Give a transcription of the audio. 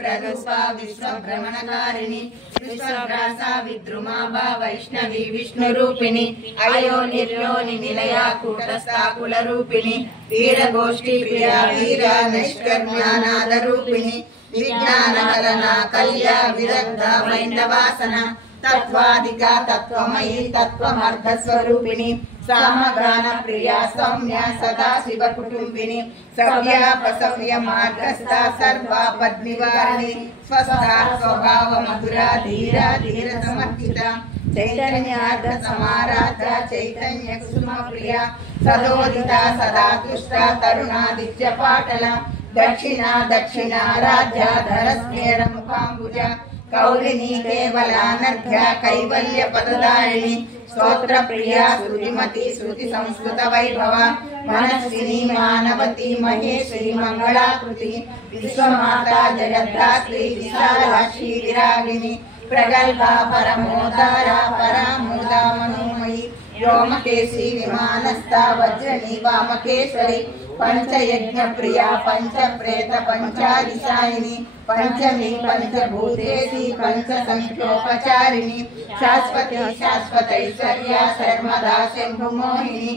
प्ररूपा विश्वभ्रमणकारिणी विश्वग्रासा विद्रुमाभा वैष्णवी विष्णुरूपिणी अयो निर्योनि निलया कूटस्था कुलरूपिणी वीरगोष्ठी प्रिया वीरा नैष्कर्म्यानादरूपिणी विज्ञानकलना कल्या विरक्ता वैण्डवासना तत्वादिका तत्वमयी तत्वमर्धस्वरूपिणी सामगान प्रिया सौम्या सदा शिव कुटुंबिनी सव्यापसव्य मार्गस्था सर्वा पद्मिवारिणी स्वस्था स्वभाव मधुरा धीरा धीर समर्पिता चैतन्यार्ध समाराध्या चैतन्य कुसुम प्रिया सदोदिता सदा तुष्टा तरुणादित्य पाटला दक्षिणा दक्षिणाराध्या धरस्मेर मुखांबुजा कौलिनी केवलानर्घ्या कैवल्य पददायिनी स्तोत्र प्रिया श्रुतिमती श्रुति संस्कृत वैभवा मनस्विनी मानवती महेश्वरी मंगलाकृति विश्वमाता जयद्धात्री विशालाक्षी विरागिनी प्रगल्भा परमोदारा परामोदा मनोमयी व्योमकेशी विमानस्था वज्रनी वामकेश्वरी पंचयज्ञ प्रिया पंचप्रेत पंचादिशायिनी पंचमी पंचभूतेशी पंचसंख्योपचारिणी शाश्वती शाश्वतैश्वर्या सर्वदा शंभुमोहिनी।